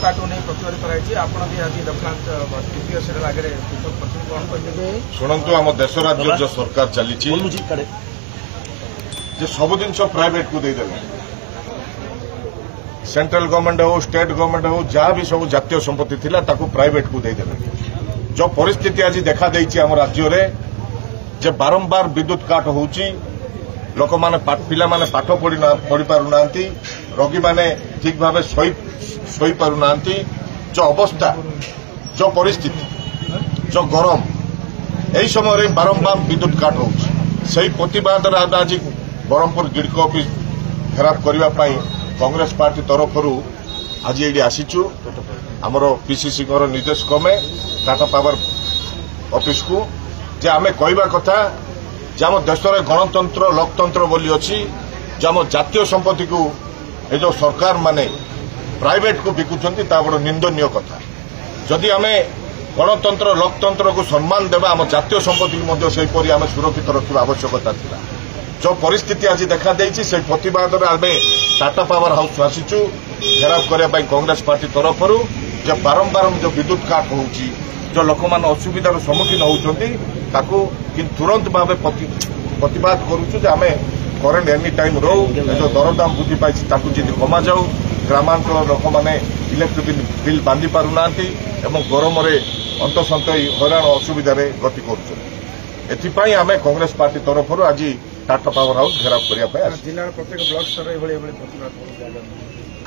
काट को नहीं प्रतिवाद कराई आपण भी आज दक्षिणांत तृतीय सेडल आगे कौन कहे शुणु आम देश राज्य जो सरकार चली सब जिन प्राइवेट को देदेले सेंट्रल गवर्नमेंट हो स्टेट गवर्नमेंट हो जहाँ भी सब जातीय संपत्ति थिला ताकू प्राइवेट को देदेले जो परिस्थिति आज देखा देइछि आम राज्य रे जे बारंबार विद्युत काट होउछि लोक माने पिला माने पाठ पढ़ी पारुना रोगी माने ठीक भाव सोई पारुना जो अवस्था जो परिस्थिति जो गरम यही समय बारंबार विद्युत काट होउछि प्रतिवाद आज ब्रह्मपुर गिडको ऑफिस खराब करने कांग्रेस पार्टी तरफ आज ये आसीचु आमर पीसीसी निर्देशक में टाटा पावर ऑफिस को जे आमे कहवा कथा जे आम देश में गणतंत्र लोकतंत्र बोली अच्छी जे आम जातीय संपत्ति को ये जो सरकार माने प्राइवेट को बिकुचंती ता बड़ निंदनीय कथा जदि आमे गणतंत्र लोकतंत्र को सम्मान देवा आम जातीय संपत्ति को आम सुरक्षित रखा आवश्यकता था जो परिस्थिति आज देखा देइछि से प्रतिवाद आम टाटा पावर हाउस आसीचु घेराव करने कांग्रेस पार्टी तरफ जो बारंबार जो विद्युत काट होउछि जो लोक मान असुविधार सम्मुखीन होउछंती ताकू कि तुरंत भाव प्रतिवाद करुचु आम करेन्ट एनी टाइम रो जो दरदाम वृद्धि पाई ताकू जी कमा जाऊ ग्रामांचल लोक मैंने इलेक्ट्रिक बिल बांधि पारुना गरम अंतसंत हैरान असुविधार गति कर आम कांग्रेस पार्टी तरफ आज टाटा पावर हाउस घेराव करने जिला प्रत्येक ब्लॉक स्तर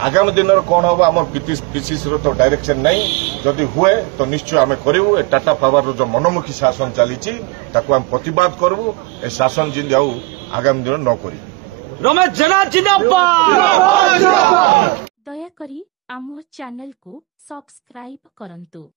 आगामी दिन कौन हम आम पीसीसी तो डायरेक्शन नहीं जदि हुए तो निश्चय आम करूँ टाटा पावर जो मनमुखी शासन चली आम प्रतिवाद करूँ ए शासन जिन आगामी दिन न कर दयाकरी आम चैनल को सब्सक्राइब करंतु।